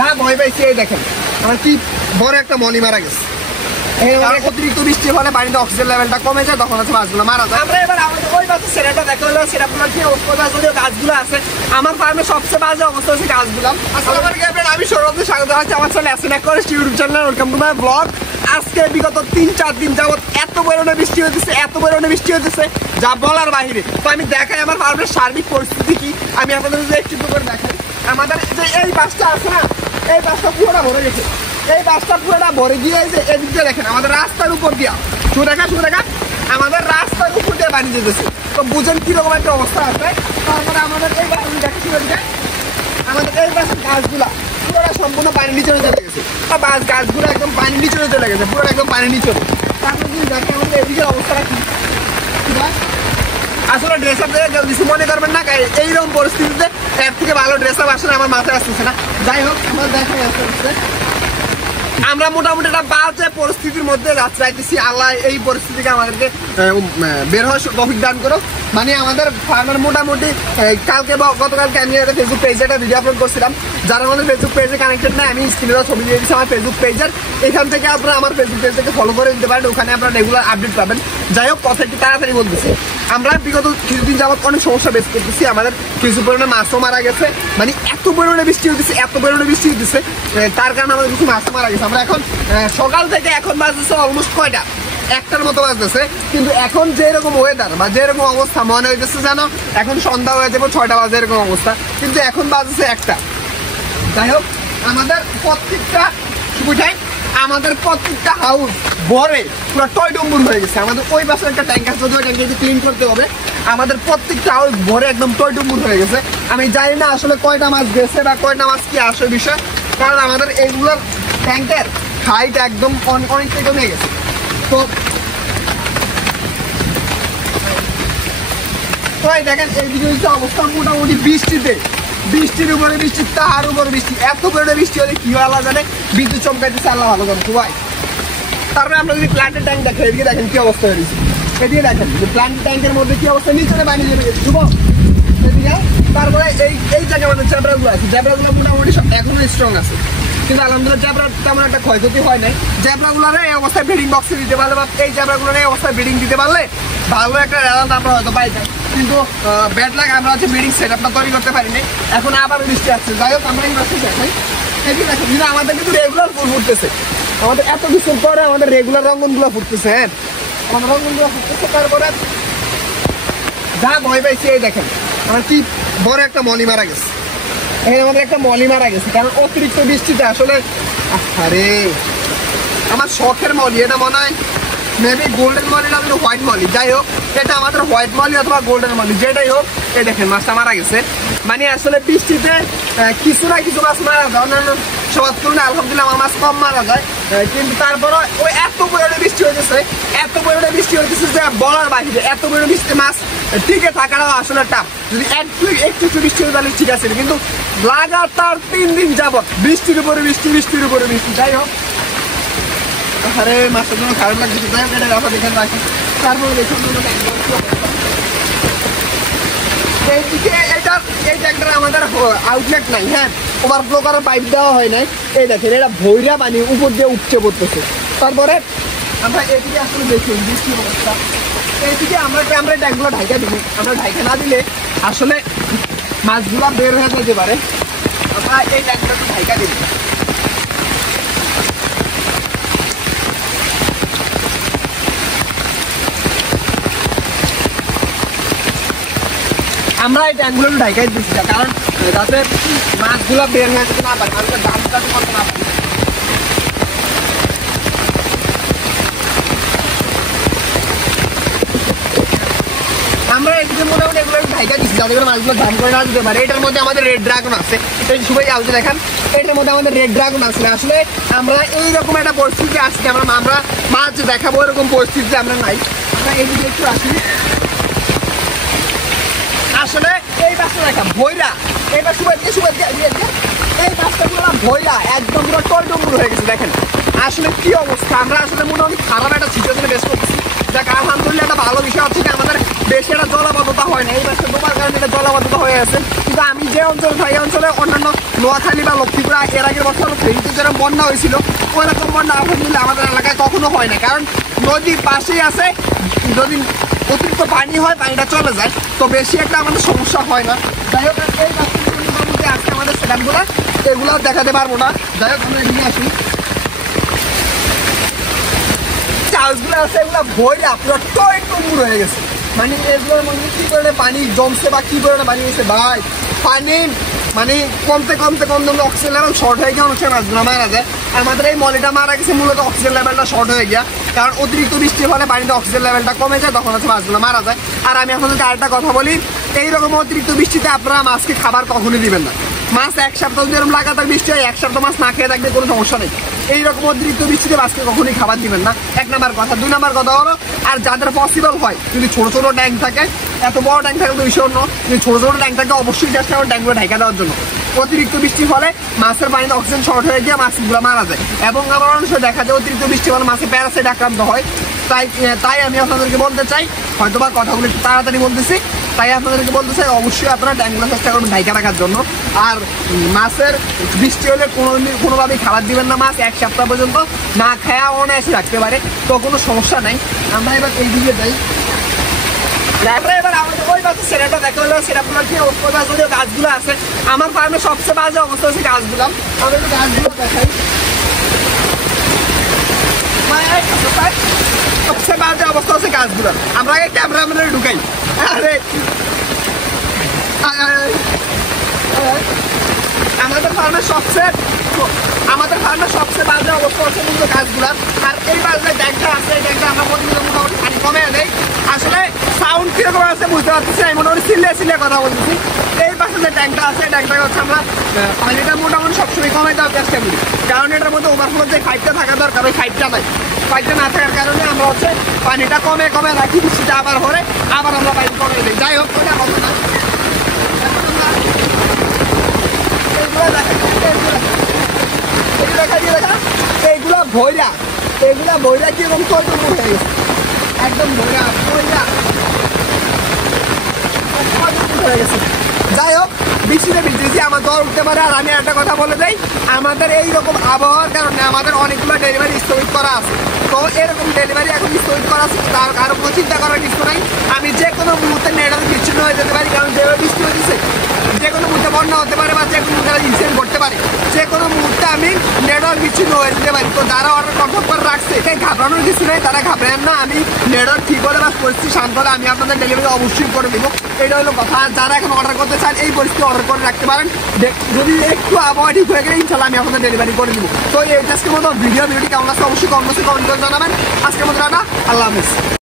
যা ভয় পাইছি এই দেখেন আমার কি বড় একটা মলি মারা গেছে। অতিরিক্ত বৃষ্টির ফলে পানিতে অক্সিজেন লেভেলটা কমে যায়, তখন হচ্ছে মাছগুলো মারা যায়। আমরা এবার আমাদের ওই মাছের সেরাটা দেখা হলো, সেরাগুলোর কি অবস্থা গাছগুলো আছে। আমার ফার্মে সবচেয়ে বাজে অবস্থা হচ্ছে গাছগুলো। আসসালামু আলাইকুম, আমি সৌরভকে স্বাগত জানাচ্ছি আমার চ্যানেল অ্যাসেনাক করে YouTube channel. Welcome to my blog. আজকে বিগত 3-4 দিন যাবত এত পরিমাণে বৃষ্টি হতেছে যা বলার বাহিরে। তো আমি দেখাই আমার ফার্মের সার্বিক পরিস্থিতি কি, আমি আপনাদের একটু করে দেখাই। আমাদের যে এই বাসটা আছে না, এই বাসটা পুরোটা ভরে গেছে। এই বাসটা পুরোটা ভরে গিয়ে যে এদিক দিয়ে দেখেন আমাদের রাস্তার উপর দিয়া শুনে দেখা আমাদের রাস্তার উপর দিয়ে পানি যেতেছে। তো বুঝেন কিরকম একটা অবস্থা আছে। তারপরে আমাদের এই আমাদের এই বাসের গাছগুলা পুরোটা সম্পূর্ণ পানির নিচে চলে গেছে। বাস গাছগুলো একদম পানির নিচে চলে গেছে, পুরো একদম পানির নিচে। তারপরে যদি দেখেন আমাদের এদিকের অবস্থাটা কি, আসলে ড্রেস আপ কেউ কিছু মনে করবেন না। এইরকম পরিস্থিতিতে এর থেকে ভালো ড্রেস আপ আসলে আমার মাথায় আসতেছে না। যাই হোক, আমার দেখা যাচ্ছে আমরা মোটামুটি একটা বাজে পরিস্থিতির মধ্যে যাচ্ছি। আল্লাহ এই পরিস্থিতিকে আমাদেরকে বের হওয়ার তৌফিক দান করো। মানে আমাদের ফার্মের মোটামুটি গতকালকে আমি একটা ফেসবুক পেজে একটা ভিডিও আপলোড করছিলাম। যারা আমাদের ফেসবুক পেজে কানেক্টেড না, আমি স্ক্রিনে ছবি দিয়ে দিচ্ছি আমার ফেসবুক পেজের। এখান থেকে আপনারা আমার ফেসবুক পেজটাকে ফলো করে দিতে পারেন, ওখানে আপনারা রেগুলার আপডেট পাবেন। যাই হোক, কথা একটু তাড়াতাড়ি বলতেছি। আমরা বিগত কিছুদিন যাবত অনেক সমস্যা বেশ করতেছি। আমাদের কিছু পরিমাণে মাছও মারা গেছে। মানে এত পরিমাণে বৃষ্টি হতেছে তার কারণে আমাদের কিছু মাছও মারা গেছে। আমরা এখন সকাল থেকে এখন বাজতেছে অলমোস্ট কয়টা, 1টার মতো বাজতেছে। কিন্তু এখন যেরকম ওয়েদার বা যেরকম অবস্থা মনে হইতেছে যেন এখন সন্ধ্যা হয়ে যাবে, 6টা বাজে এরকম অবস্থা। কিন্তু এখন বাজতেছে 1টা। যাই হোক, আমাদের প্রত্যেকটা হাউস ভরে পুরো টয়টম্বুর হয়ে গেছে। আমাদের ওই পাশে একটা ট্যাঙ্ক আছে, ওই ট্যাঙ্কে ক্লিন করতে হবে। আমাদের প্রত্যেকটা হাউস ভরে একদম টয়টম্বুর হয়ে গেছে। আমি জানি না আসলে কয়টা মাছ গেছে বা কয়টা মাছ কি আসে বিষয়, কারণ আমাদের এইগুলোর ট্যাঙ্কের হাইট একদম অনেকটাই কমে গেছে। তো দেখেন এইদিকে হচ্ছে অবস্থা মোটামুটি বৃষ্টির উপরে বৃষ্টি, তার উপরে বৃষ্টি। এত পরিমাণে বৃষ্টি হলে কি হয় আল্লাহ জানে, বিদ্যুৎ চমকাইতেছে আল্লাহ ভালো করে সবাই। তারপরে আমরা যদি প্ল্যান্টের ট্যাঙ্ক দেখেন, এদিকে দেখেন কি অবস্থা হয়েছে। এদিকে দেখেন প্ল্যান্টের ট্যাঙ্কের মধ্যে কি অবস্থা, নিচে পানি জমে গেছে শুভ। তারপরে এই জায়গায় আমাদের জ্যাবরাগুলো আছে, জ্যাবরাগুলো মোটামুটি এখনো স্ট্রং আছে। কিন্তু আলহামদুলিল্লাহ জ্যাবরা তেমন একটা ক্ষয়ক্ষতি হয় নাই। জ্যাবরাগুলোর এই অবস্থায় ব্রিডিং বক্সে দিতে পারলে বা এই জ্যাবরাগুলোর এই অবস্থায় ব্রিডিং দিতে পারলে ভালো একটা রেজাল্ট আমরা হয়তো পাই যাই। কিন্তু ব্যাড লাগ আমরা হচ্ছে ব্রিডিং সেট আপটা তৈরি করতে পারিনি। এখন আবার বৃষ্টি আসছে। যাই হোক, আমরা এই মাসে দেখাই কিন্তু আমাদের কিন্তু রেগুলার ফুল ফুটতেছে। আমাদের এত কিছুর পরে আমাদের রেগুলার রঙনগুলো ফুটতেছে। হ্যাঁ, আমাদের রঙনগুলো ফুটতেছে। তারপরে যা ভয় পাইছি এই দেখেন আমার কি বড় একটা মলি মারা গেছে। আমাদের একটা মলি মারা গেছে কারণ অতিরিক্ত বৃষ্টিতে। আসলে আরে আমার শখের মলি, এটা মনে হয় মেবি গোল্ডেন মলি না হোয়াইট মলি। যাই হোক, এটা আমাদের হোয়াইট মলি অথবা গোল্ডেন মলি, যেটাই হোক। এই দেখেন মাছটা মারা গেছে। মানে আসলে বৃষ্টিতে কিছু না কিছু মাছ মারা যায়, অন্যান্য সবার তুলনায় আলহামদুলিল্লাহ আমার মাছ কম মারা যায়। কিন্তু তারপরে ওই এত পরিমাণে বৃষ্টি হইতেছে যে বলার বাহিরে। এত পরিমাণে বৃষ্টি মাছ টিকে থাকাটাও আসলে টাফ। যদি একটু বৃষ্টি হয়ে তাহলে ঠিক আছে, কিন্তু লাগাতার 3 দিন যাবত বৃষ্টির উপরে বৃষ্টি। যাই হোক, আরে মাছের জন্য খারাপ লাগছে। যাই হোক, এটা ব্যাপার দেখেন রাখি। তারপরে দেখুন এই ট্যাঙ্কটা আমাদের আউটলেট নাই। হ্যাঁ, ওভারফ্লো করার পাইপ দেওয়া হয় নাই। এই দেখেন এটা ভৈরা পানি উপর দিয়ে উপচে পড়তেছে। তারপরে আমরা এদিকে আসলে দেখুন বৃষ্টির অবস্থা। এইদিকে আমরা ট্যাঙ্কগুলো ঢাইকা দিই। আমরা ঢাইকা না দিলে আসলে মাছগুলো বের হয়ে যেতে পারে। আমরা এই ট্যাঙ্কগুলো ঢাইকা দিই। আমরা এই ট্যাঙ্কগুলো ঢাকাই দিচ্ছি কারণ যাতে মাছগুলো বের হয়ে যেতে না পারে, মানুষের দামটা করতে না পারে। আমরা এদিকে মোটামুটি এগুলো ঢাকা দিচ্ছি যাতে করে মাছগুলো দাম করে না দিতে পারে। এটার মধ্যে আমাদের রেড ড্রাগন আছে, সবাই আউটে দেখান। এটার মধ্যে আমাদের রেড ড্রাগন আছে। আসলে আমরা এইরকম একটা পরিস্থিতি আসছি, আমরা মাছ দেখাবো এরকম পরিস্থিতি আমরা নাই। আমরা এদিকে একটু আসি। আসলে এই মাছটা দেখা ভৈরা, এই মাছ এই মাছটা পুরো ভৈরা একদম পুরো টয়টম্বুর হয়ে গেছে। দেখেন আসলে কি অবস্থা। আমরা আসলে মোটামুটি খারাপ একটা সিচুয়েশনে বেশ করছি। যাক আলহামদুলিল্লাহ একটা ভালো বিষয় হচ্ছে কি আমাদের বেশি একটা জলাবদ্ধতা হয় না। এই মাছটা তোমার কারণে এটা জলাবদ্ধতা হয়ে আছে, কিন্তু কিন্তু আমি যে অঞ্চলে থাকি অঞ্চলে অন্যান্য নোয়াখালী বা লক্ষ্মীপুর এর আগের বছর ফেরিতে যেরকম বন্যা হয়েছিল ওইরকম বন্যা আলহামদুলিল্লাহ আমাদের এলাকায় কখনো হয় না, কারণ নদীর পাশেই আছে। যদি অতিরিক্ত পানি হয় পানিটা চলে যায়, তো বেশি একটা আমাদের সমস্যা হয় না। যাই হোক এই মোটামুটি আছে আমাদের সেটআপগুলো, এগুলো দেখাতে পারবো না। যাই হোক আমরা এদিকে আসি, চার্জগুলো আছে এগুলো ভইরা পুরো টয় টুমুর হয়ে গেছে। মানে এগুলোর মধ্যে কি করে পানি জমছে বা কি করে পানি হয়েছে ভাই, পানি মানে কমতে কমতে কমতে অক্সিজেন লেভেল শর্ট হয়ে গিয়ে অনেক মাছগুলো মারা যায়। আমাদের এই মলিটা মারা গেছে মূলত অক্সিজেন লেভেলটা শর্ট হয়ে গিয়া, কারণ অতিরিক্ত বৃষ্টির ফলে পানিতে অক্সিজেন লেভেলটা কমে যায়, তখন হচ্ছে মাছগুলো মারা যায়। আর আমি এখন যদি আরেকটা কথা বলি, এইরকম অতিরিক্ত বৃষ্টিতে আপনারা মাছকে খাবার কখনোই দিবেন না। মাছ এক সপ্তাহ যদি এরকম লাগাতার বৃষ্টি হয়, এক সপ্তাহ মাছ না খেয়ে থাকবে কোনো সমস্যা নেই। এইরকম অতিরিক্ত বৃষ্টিতে মাছকে কখনোই খাবার দিবেন না, 1 নাম্বার কথা। 2 নাম্বার কথা হলো, আর যাদের পসিবল হয় যদি ছোট ছোট ট্যাঙ্ক থাকে, এত বড় ট্যাঙ্ক থাকে তো বিষয় অন্য, যদি ছোট ছোট ট্যাঙ্ক থাকে অবশ্যই চেষ্টা করুন ট্যাঙ্কগুলো ঢাকা দেওয়ার জন্য। অতিরিক্ত বৃষ্টির ফলে মাছের পানিতে অক্সিজেন শর্ট হয়ে গিয়ে মাছগুলো মারা যায়, এবং আমার অনেক সময় দেখা যায় অতিরিক্ত বৃষ্টির ফলে মাছে প্যারাসাইট আক্রান্ত হয়। তাই আমি আপনাদেরকে বলতে চাই, হয়তো বা কথাগুলো একটু তাড়াতাড়ি বলতেছি, তাই আপনাদেরকে বলতে চাই অবশ্যই আপনারা ট্যাঙ্কগুলো চেষ্টা করবেন ঢাকা রাখার জন্য। আর মাছের বৃষ্টি হলে কোনোভাবেই খাবার দিবেন না। মাছ 1 সপ্তাহ পর্যন্ত না খায়া অনায়াসে রাখতে পারে, তো কোনো সমস্যা নাই। আমরা এবার এই দিকে যাই, এবার আমাদের ওই পাশে সেটাটা দেখা হলো, সেটাগুলো কি গাছগুলো আছে। আমার ফার্মে সবচেয়ে বাজে অবস্থা হচ্ছে গাছগুলো। আমি একটু গাছগুলো দেখাই, সবচেয়ে বাজে অবস্থা হচ্ছে গাছগুলো। আমরা আগে ক্যামেরা ঢুকাই। আরে আমাদের ফার্মের সবচেয়ে বাজে অবস্থা হচ্ছে কিন্তু গাছগুলা। আর এই বাজে ট্যাঙ্কটা আছে, এই ট্যাঙ্কটা আমরা প্রতিদিন মোটামুটি পানি কমে দেয়। আসলে সাউন্ড কিরকম আছে বুঝতে পারতেছি, আমি মোটামুটি চিল্লিয়ে কথা বলতেছি। এই পাশে যে ট্যাঙ্কটা আছে, ট্যাঙ্কটা হচ্ছে আমরা পানিটা মোটামুটি সবসময় কমে দেওয়ার চেষ্টা করি, কারণ এটার মধ্যে ওভারফ্লো যে পাইপটা থাকা দরকার, ওই পাইপটা নাই। পাইপটা না থাকার কারণে আমরা হচ্ছে পানিটা কমে রাখি, বৃষ্টিটা আবার হলে আবার আমরা পাইপ কমে দিই। যাই হোক ওটা হবে না। এইগুলা ভৈরা কিরকম কত হয়ে গেছে, একদম ভৈরা হয়ে গেছে। যাই হোক বৃষ্টিতে ভিজতেছি, আমার জ্বর উঠতে পারে। আর আমি একটা কথা বলে দেই, আমাদের এইরকম আবহাওয়ার কারণে আমাদের অনেকগুলো ডেলিভারি স্থগিত করা আছে। তো এরকম ডেলিভারি এখন স্থগিত করা আছে, তার কারো কোনো চিন্তা করার কিছু নাই। আমি যে কোনো মুহূর্তে নেটওয়ার্ক বিচ্ছিন্ন হয়ে যেতে পারি, কারণ যেভাবে বৃষ্টি হয়েছে যে কোনো মুহূর্তে বন্যা হতে পারে বা যে কোনো মুহূর্তে ইনসিডেন্ট ঘটতে পারে, যে কোনো মুহূর্তে আমি নেটওয়ার্ক বিচ্ছিন্ন হয়ে যেতে পারি। তো যারা অর্ডার কনফার্ম করে রাখছে ঘাবড়ানোর কিছু নেই, তারা ঘাবড়েন না। আমি নেটওয়ার্ক ঠিক হলে বা পরিস্থিতি শান্ত হলে আমি আপনাদের ডেলিভারি অবশ্যই করে দেবো। এটা হলো কথা। যারা এখন অর্ডার করতে চান এই পরিস্থিতি অর্ডার করে রাখতে পারেন, যদি একটু আবহাওয়া ঠিক হয়ে গেলে ইনশাল্লাহ আমি আপনাদের ডেলিভারি করে দিব। তো এই আজকের মতো ভিডিওটি কেমন আছে অবশ্যই কমেন্ট করে জানাবেন। আজকের মতো আল্লাহ হাফেজ।